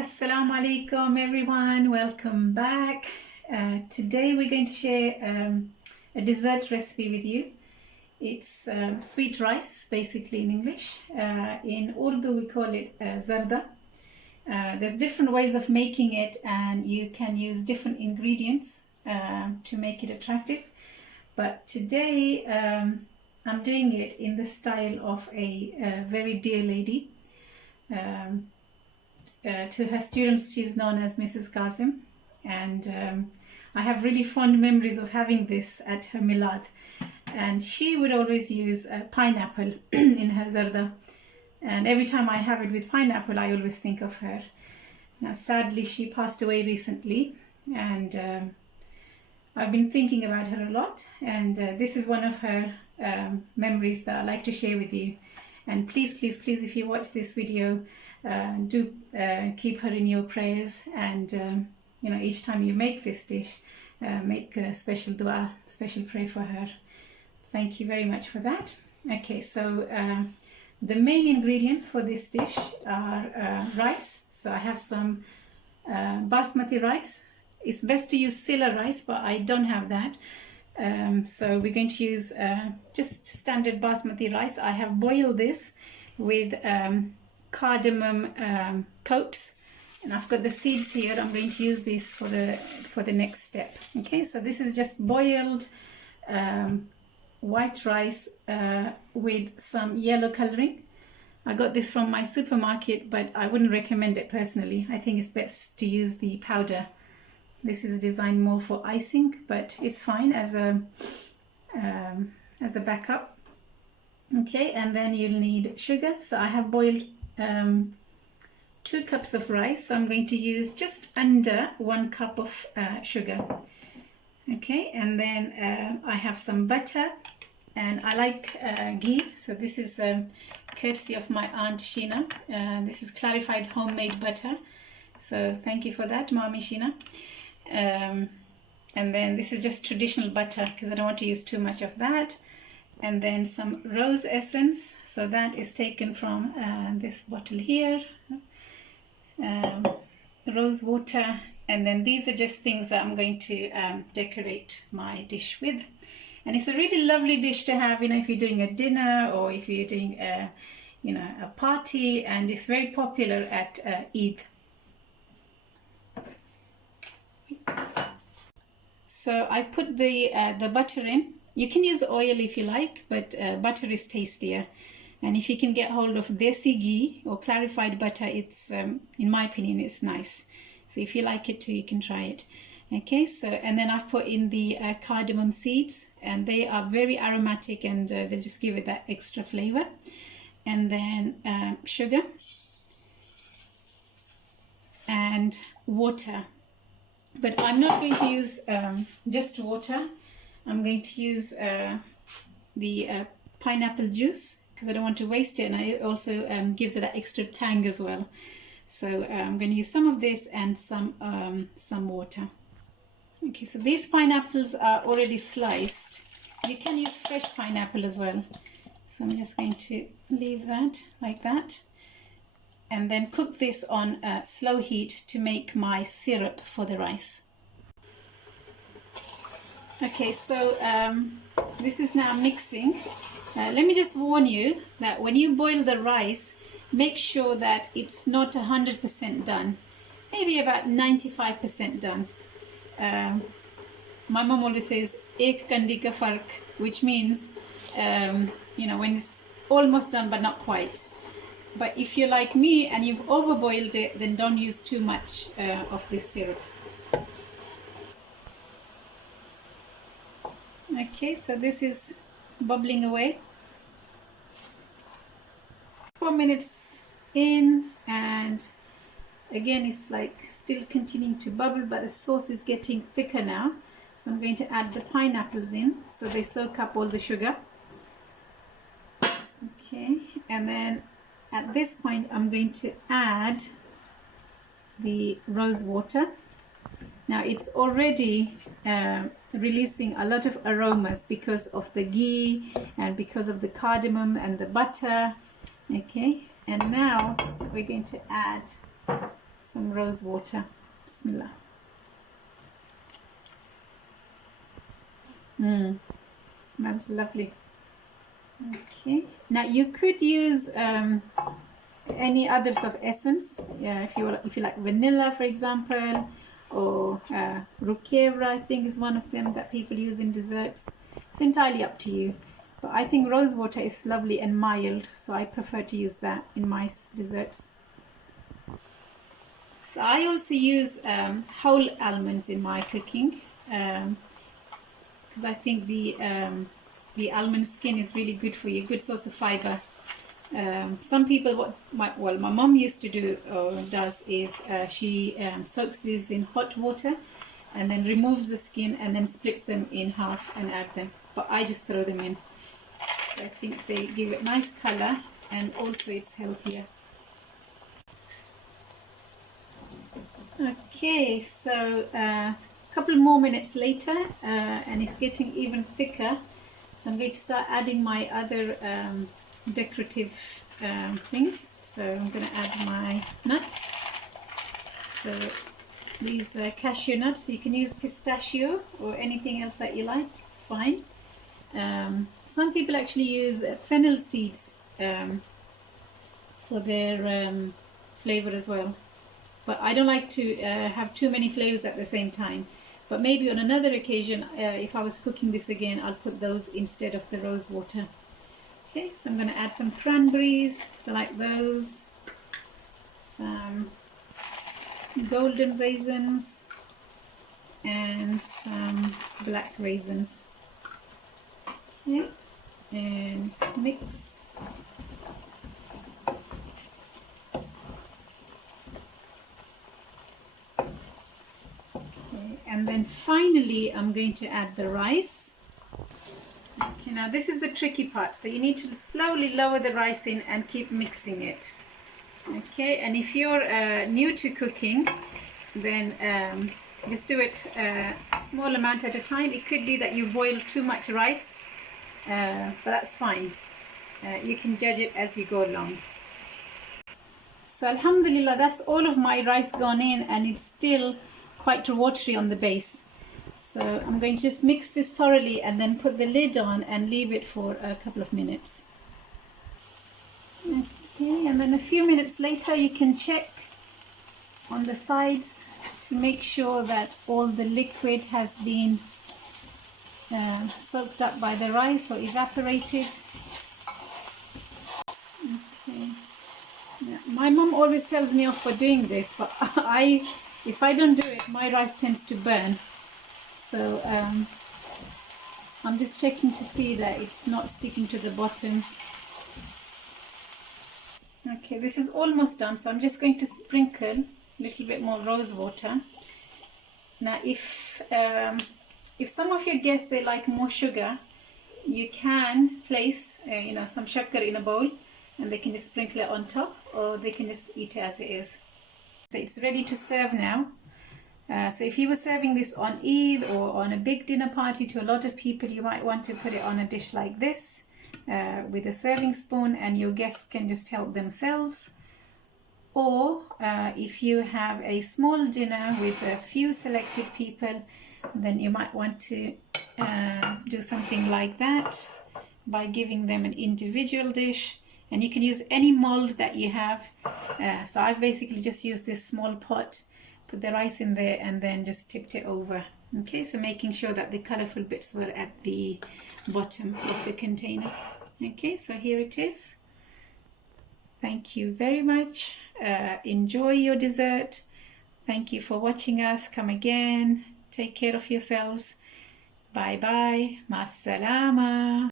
Assalamu alaikum everyone, welcome back. Today we're going to share a dessert recipe with you. It's sweet rice, basically in English. In Urdu we call it Zarda. There's different ways of making it, and you can use different ingredients to make it attractive. But today I'm doing it in the style of a very dear lady. To her students, she's known as Mrs. Kazim, and I have really fond memories of having this at her milad. And she would always use pineapple in her zarda, and every time I have it with pineapple, I always think of her. Now, sadly, she passed away recently, and I've been thinking about her a lot, and this is one of her memories that I like to share with you. And please, please, please, if you watch this video, do keep her in your prayers, and each time you make this dish, make a special dua, special prayer for her. Thank you very much for that. Okay, so the main ingredients for this dish are rice. So I have some basmati rice. It's best to use sila rice, but I don't have that. So we're going to use just standard basmati rice. I have boiled this with cardamom coats, and I've got the seeds here. I'm going to use these for the next step. Okay, so this is just boiled white rice with some yellow coloring. I got this from my supermarket, but I wouldn't recommend it personally. I think it's best to use the powder. This is designed more for icing, but it's fine as a backup. Okay, and then you'll need sugar. So I have boiled 2 cups of rice. So I'm going to use just under 1 cup of sugar. Okay, and then I have some butter, and I like ghee. So this is courtesy of my aunt Sheena. This is clarified homemade butter. So thank you for that, Mommy Sheena. And then this is just traditional butter because I don't want to use too much of that. And then some rose essence. So that is taken from this bottle here. Rose water. And then these are just things that I'm going to decorate my dish with. And it's a really lovely dish to have, if you're doing a dinner or if you're doing a party. And it's very popular at Eid. So I've put the butter in. You can use oil if you like, but butter is tastier. And if you can get hold of desi ghee or clarified butter, it's in my opinion, it's nice. So if you like it too, you can try it. Okay, so and then I've put in the cardamom seeds, and they are very aromatic, and they just give it that extra flavor. And then sugar and water. But I'm not going to use just water. I'm going to use the pineapple juice because I don't want to waste it, and it also gives it that extra tang as well. So I'm going to use some of this and some water. Okay, so these pineapples are already sliced. You can use fresh pineapple as well. So I'm just going to leave that like that. And then cook this on slow heat to make my syrup for the rice. Okay, so this is now mixing. Let me just warn you that when you boil the rice, make sure that it's not 100% done. Maybe about 95% done. My mom always says, ek kandi ka fark, which means, when it's almost done but not quite. But if you're like me and you've overboiled it, then don't use too much of this syrup. Okay, so this is bubbling away. 4 minutes in, and again it's like still continuing to bubble, but the sauce is getting thicker now. So I'm going to add the pineapples in so they soak up all the sugar. Okay, and then at this point, I'm going to add the rose water. Now it's already releasing a lot of aromas because of the ghee and because of the cardamom and the butter. Okay, and now we're going to add some rose water. Bismillah. Smells lovely. Okay, now you could use any others of essence. Yeah, if you like vanilla, for example, or rukaiwra, I think is one of them that people use in desserts. It's entirely up to you. But I think rose water is lovely and mild, so I prefer to use that in my desserts. So I also use whole almonds in my cooking, because I think the almond skin is really good for you, good source of fiber. Some people, my mom used to do or does is she soaks these in hot water and then removes the skin and then splits them in half and add them. But I just throw them in. So I think they give it nice color and also it's healthier. Okay, so a couple more minutes later and it's getting even thicker. So I'm going to start adding my other decorative things. So I'm going to add my nuts. So these cashew nuts, you can use pistachio or anything else that you like, it's fine. Some people actually use fennel seeds for their flavor as well. But I don't like to have too many flavors at the same time. But maybe on another occasion, if I was cooking this again, I'll put those instead of the rose water. Okay, so I'm going to add some cranberries, so like those, some golden raisins, and some black raisins. Okay, and mix. And then finally I'm going to add the rice. Okay, now this is the tricky part, so you need to slowly lower the rice in and keep mixing it. Okay, and if you're new to cooking, then just do it a small amount at a time. It could be that you boil too much rice, but that's fine. You can judge it as you go along. So alhamdulillah, that's all of my rice gone in and it's still quite watery on the base. So I'm going to just mix this thoroughly and then put the lid on and leave it for a couple of minutes. Okay, and then a few minutes later you can check on the sides to make sure that all the liquid has been soaked up by the rice or evaporated. Okay. Yeah. My mom always tells me off for doing this, but if I don't do it, my rice tends to burn. So I'm just checking to see that it's not sticking to the bottom. Okay, this is almost done, so I'm just going to sprinkle a little bit more rose water. Now, if some of your guests, they like more sugar, you can place some shakkar in a bowl and they can just sprinkle it on top, or they can just eat it as it is. So it's ready to serve now. So if you were serving this on Eid or on a big dinner party to a lot of people, you might want to put it on a dish like this with a serving spoon, and your guests can just help themselves. Or if you have a small dinner with a few selected people, then you might want to do something like that by giving them an individual dish. And you can use any mold that you have. So I've basically just used this small pot, put the rice in there and then just tipped it over. Okay, so making sure that the colorful bits were at the bottom of the container. Okay, so here it is. Thank you very much. Enjoy your dessert. Thank you for watching us. Come again. Take care of yourselves. Bye bye. Ma salama.